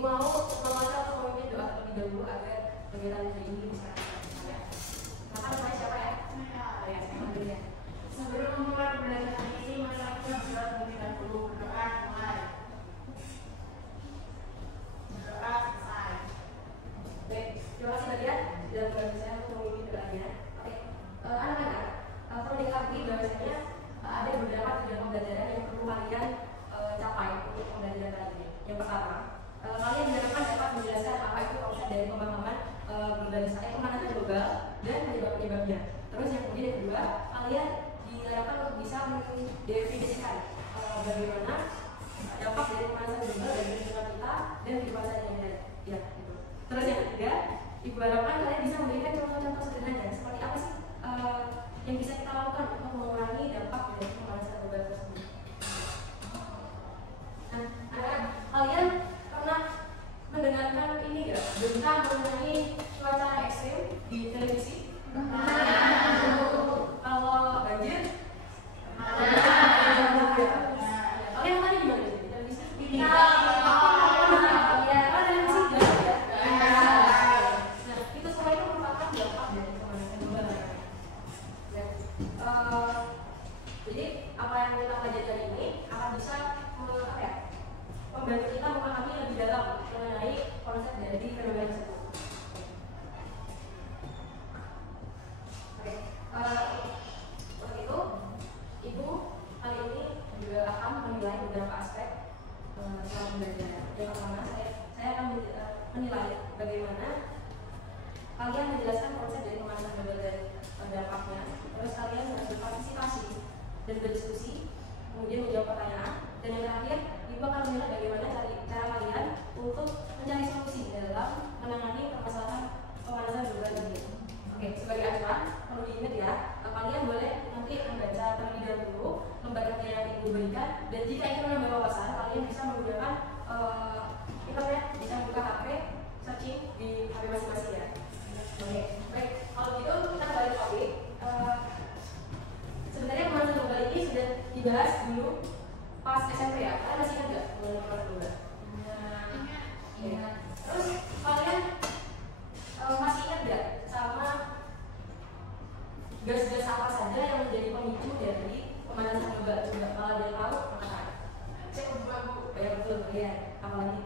mau membaca atau memimpin doa terlebih dahulu agar kegiatan hari ini bisa ya. Maka namanya siapa ya? Ya, saya ambil ya. Sebelum memulai pembelajaran ini, masyarakat sudah terlebih dahulu berdoa mulai. Berdoa selesai. Baik, terima kasih Nadia sudah membantu saya untuk memimpin doanya. Oke, anak-anak, perlu diketahui bahwasanya ada beberapa tujuan pembelajaran yang perlu kalian capai untuk pembelajaran kali ini. Yang pertama, kalian diharapkan dapat menjelaskan apa itu konsep dari pemahaman globalisasi, pemanasan global dan penyebab-penyebabnya. Terus yang kemudian yang kedua, kalian diharapkan untuk bisa mendefinisikan bagaimana dampak dari pemanasan global bagi lingkungan kita dan kehidupan sehari-hari. Ya, gitu. Terus yang ketiga, ibu harapkan kalian bisa memberikan contoh-contoh sederhana seperti apa sih yang bisa kita lakukan untuk mengurangi dampak dari pemanasan global tersebut. Nah, kalian pernah mendengarkan ini nggak berita mengenai cuaca ekstrim di televisi? Kalau banjir? Kalian tadi gimana di televisi? Jadi apa yang kita pelajari ini akan bisa membantu kita memahami lebih dalam mengenai konsep dari fenomena tersebut. Oke, untuk itu Ibu kali ini juga akan menilai beberapa aspek selama belajar. Yang pertama, saya akan menilai bagaimana kalian menjelaskan konsep dari pemanasan global dan dampaknya. Terus kalian berpartisipasi dan berdiskusi, kemudian menjawab pertanyaan, dan yang terakhir, Ibu akan menilai bagaimana cara kalian untuk mencari solusi dalam menangani permasalahan pemanasan global ini. Oke, sebagai acuan perlu diingat ya, kalian boleh nanti membaca terlebih dahulu lembar kerja yang Ibu berikan, dan jika ingin menambah wawasan, kalian bisa menggunakan internet, bisa buka HP, searching di HP masing-masing ya. Oke, baik. Kalau gitu kita balik topik. Sebenarnya pemanasan global ini sudah dibahas dulu pas SMP ya. Kalian masih ingat nggak mengenai pemanasan global? Ingat. Terus kalian masih ingat nggak sama gas-gas apa saja yang menjadi pemicu dari pemanasan global? Coba kalau ada yang tahu, maka CO2 Bu. Ya betul, ya. Apalagi?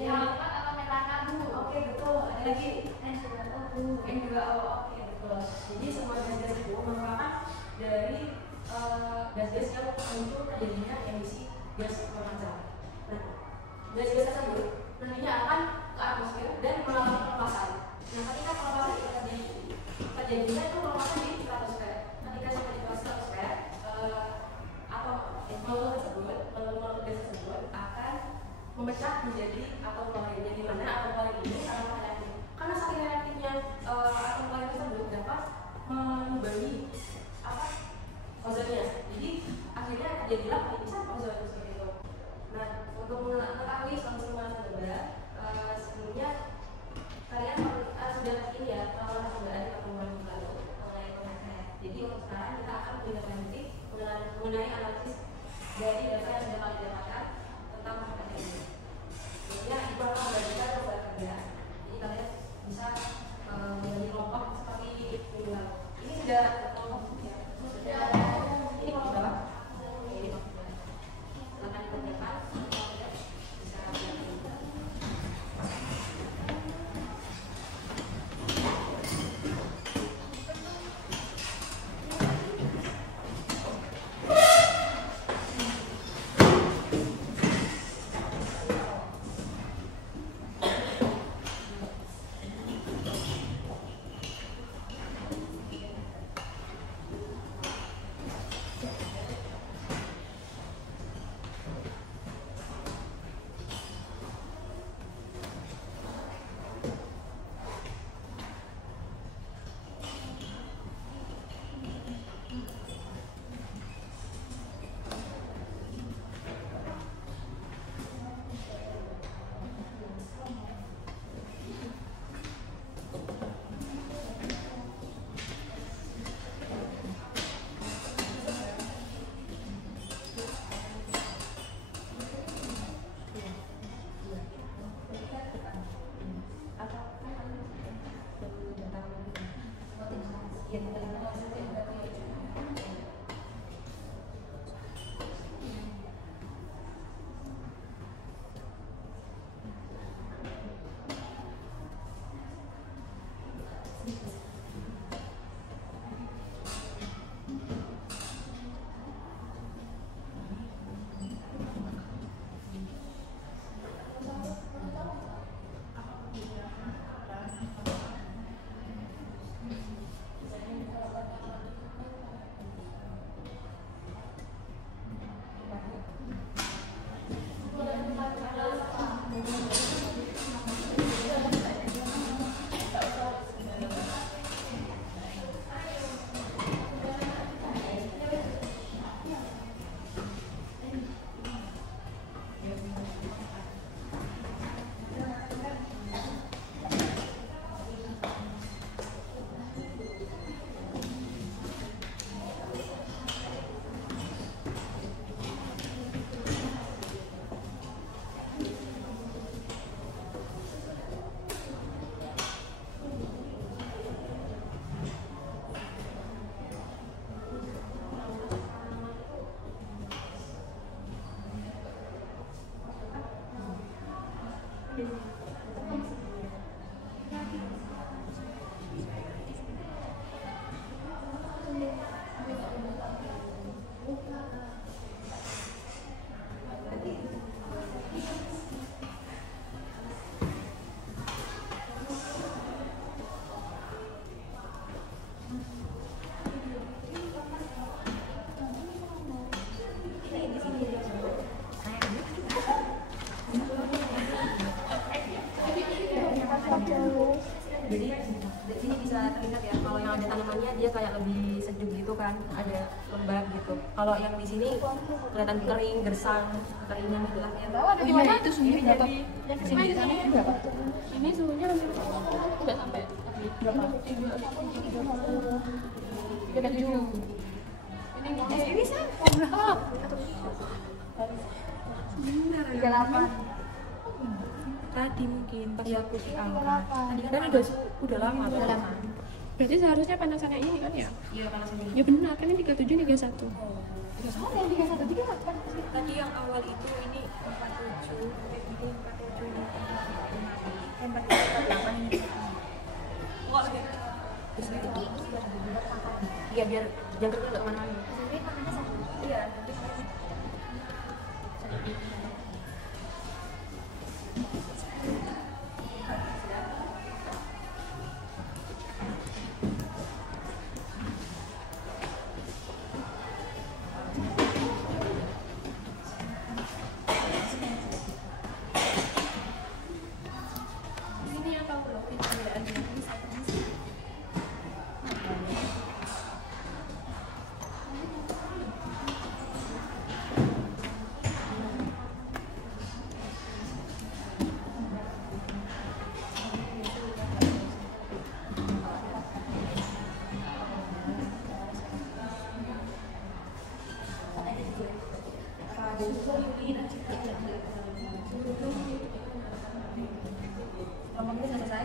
CO4 atau metana Bu. Oke betul. Ada lagi N2O Bu. N2O. Oke betul. Jadi semua gas-gas itu merupakan dari gas-gas yang memicu terjadinya emisi gas rumah kaca. Nah, gas-gas tersebut nantinya akan ke atmosfer dan mengalami pelepasan. Nah, ketika pelepasan itu terjadinya itu pelepasan di stratosfer. Ketika sampai di stratosfer atau molekul gas tersebut akan memecah menjadi atom klorin. Jadi mana atom klorin ini sangat reaktif. Karena saking reaktifnya atom klorin tersebut dapat memberi ozonnya. Jadi akhirnya terjadilah penipisan ozon seperti itu. Nah, untuk mengetahui status pemanasan global, sebelumnya kalian sudah ini ya pengalaman percobaan di pertemuan lalu mengenai pemanasan. Jadi untuk sekarang kita akan menindaklanjuti mengenai analisis dari data yang sudah kalian dapatkan tentang pemanasan ini. Jadi Ibu akan belajar Jadi di sini bisa terlihat ya, kalau yang ada tanamannya dia kayak lebih sejuk gitu kan, ada lembab gitu. Kalau yang di sini kelihatan kering, gersang, keringan gitu lah ya. Oh iya, itu suhunya berapa? Yang sini di sana berapa? Ini suhunya udah sampai berapa? 37. Ini berapa? 38. Tadi mungkin pas aku diangkat. Tadi kan udah lama. Berarti seharusnya panasannya ini kan ya? Iya, panas ini. Ya benar, kan ini 37 nih 31. Yang 31 juga kan? Tadi yang awal itu ini 47, ini 47 ini 48 ini. Kok lebih? Iya, biar jangkarnya nggak kemana-mana. Iya. Ini yang tahu loh, perbedaannya. Ngomongnya selesai.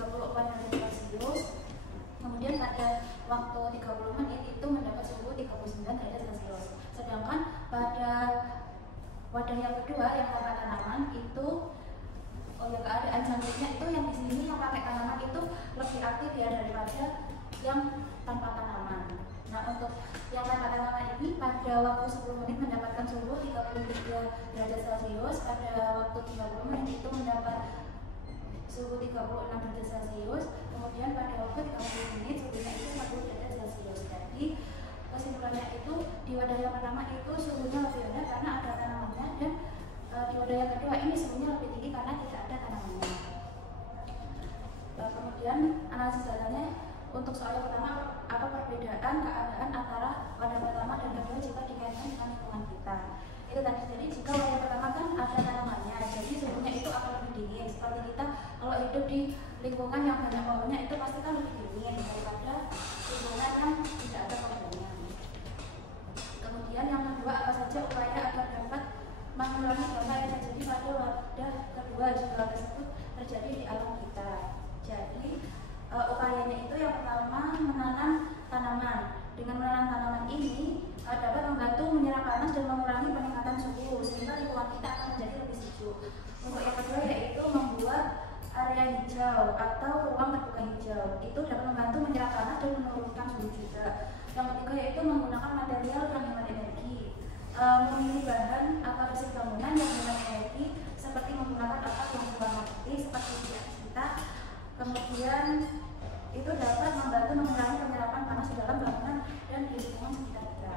34 derajat Celcius. Kemudian pada waktu 30 menit itu mendapat suhu 39 derajat Celcius. Sedangkan pada wadah yang kedua yang tanpa tanaman itu keadaan selanjutnya itu yang di sini yang pakai tanaman itu lebih aktif ya daripada yang tanpa tanaman. Nah, untuk yang tanpa tanaman ini pada waktu 10 menit mendapatkan suhu 33 derajat Celcius, pada waktu 30 menit itu mendapat suhu 36 derajat Celcius, kemudian pada waktu 30 menit suhunya itu 40 derajat Celcius. Jadi kesimpulannya itu di wadah yang pertama itu suhunya lebih rendah karena ada tanamannya, dan di wadah yang kedua ini suhunya lebih tinggi karena tidak ada tanamannya. Kemudian analisis datanya untuk soal yang pertama, apa perbedaan keadaan antara wadah pertama dan kedua jika dikaitkan dengan lingkungan kita. Itu tadi, jadi jika wadah pertama kan ada tanamannya, jadi suhunya itu akan lebih dingin. Seperti kita kalau hidup di lingkungan yang banyak pohonnya itu pasti kan lebih dingin daripada lingkungan yang tidak ada pohonnya. Kemudian yang kedua, apa saja upaya agar dapat mengurangi dampak yang terjadi pada wadah kedua jika hal tersebut terjadi di alam kita. Jadi upayanya itu yang pertama menanam tanaman. Dengan menanam tanaman ini dapat membantu menyerap panas dan mengurangi peningkatan suhu sehingga lingkungan kita akan menjadi lebih sejuk. Untuk yang kedua yaitu membuat area hijau atau ruang terbuka hijau. Itu dapat membantu menyerap panas dan menurunkan suhu juga. Yang ketiga yaitu menggunakan material yang hemat energi. Memilih bahan atau resep bangunan yang hemat energi seperti menggunakan atap yang berwarna putih seperti di atas kita. Kemudian itu dapat membantu mengurangi penyerapan panas di dalam bangunan dan di lingkungan sekitar kita.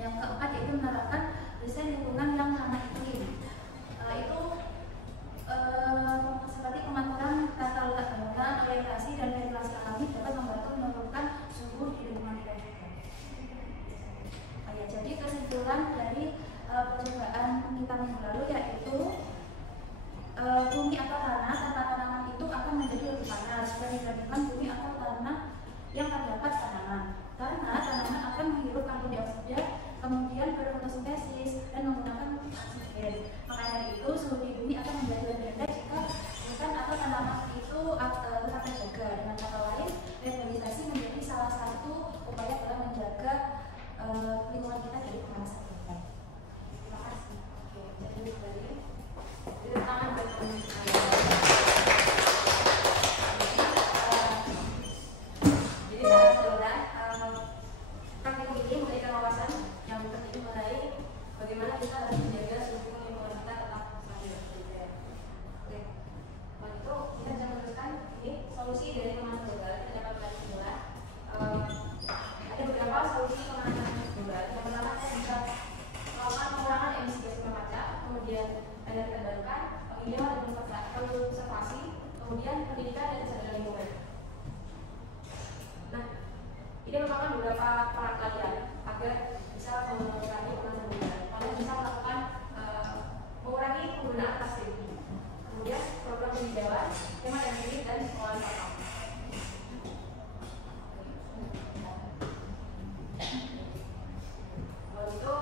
Yang keempat yaitu menerapkan desain lingkungan yang ramah iklim. Itu seperti pengaturan tata letak bangunan, orientasi dan ventilasi alami dapat membantu menurunkan suhu di lingkungan kita juga. Jadi kesimpulan dari percobaan kita minggu lalu yaitu bumi atau tanah tanpa tanaman itu akan menjadi lebih panas dibandingkan bumi atau tanah yang terdapat tanaman, karena tanaman akan menghirup karbon dioksida, kemudian berfotosintesis dan menggunakan oksigen. Maka dari itu suhu di bumi akan menjadi lebih rendah jika hutan atau tanaman itu tetap terjaga. Dengan kata lain, reforestasi menjadi salah satu upaya dalam menjaga lingkungan kita dari pemanasan global. Terima kasih. Oke, jadi kembali di tangan bagian jadi saudara, praktikum ini memberikan wawasan yang penting mengenai bagaimana kita harus menjaga suhu lingkungan kita tetap stabil. Oke, kalau itu kita bisa meneruskan ini solusi dari pemanasan global. Kita dapat melihat semula ada beberapa solusi pemanasan global. Yang pertama, kita bisa melakukan pengurangan emisi gas rumah kaca, kemudian energi terbarukan, penghijauan dan konservasi, kemudian pendidikan dan kesadaran lingkungan. Nah, ini merupakan beberapa peraturan agar bisa mengurangi pemanasan global. Kalian bisa melakukan mengurangi penggunaan plastik, kemudian program penghijauan, hemat energi dan pengelolaan sampah. Kalau itu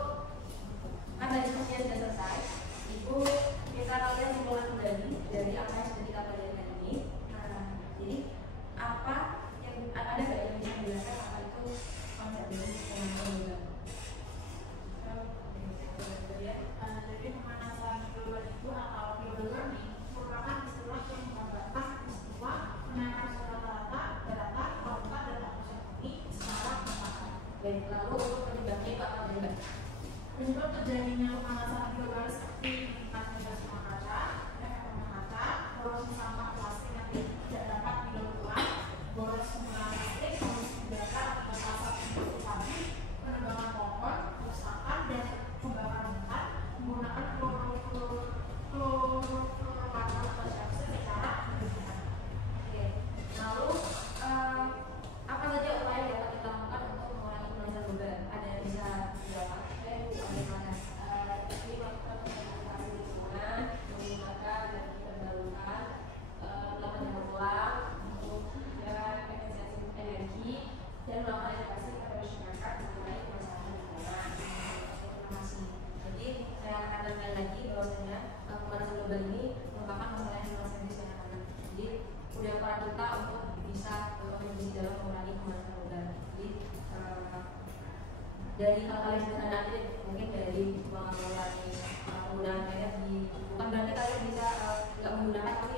kan tadi diskusinya sudah selesai, Ibu kita kalian simpulan kembali dari apa yang sudah kita pelajari hari ini. Jadi apa yang ada nggak yang bisa menjelaskan apa itu konsep dari pemanasan global? Jadi pemanasan global itu atau global warming merupakan istilah yang membahas peristiwa kenaikan suhu rata-rata daratan, lautan, dan atmosfer bumi secara merata. Baik, lalu untuk penyebabnya itu apa juga? Penyebab terjadinya pemanasan global seperti meningkatnya gas rumah kaca, efek rumah kaca, polusi sampah plastik yang tidak dapat didaur ulang, boros penggunaan listrik, polusi udara akibat asap industri pabrik, penebangan pohon, kerusakan dan pembakaran hutan, menggunakan klorofluorokarbon atau dioksida secara berlebihan. Oke, lalu apa saja upaya yang dapat kita lakukan untuk mengurangi pemanasan global? Ada yang bisa dijawab? Bagaimana? Jadi waktu dari hal-hal yang sederhana aja deh. Mungkin dari mengurangi penggunaan energi, bukan berarti kalian bisa nggak menggunakan, tapi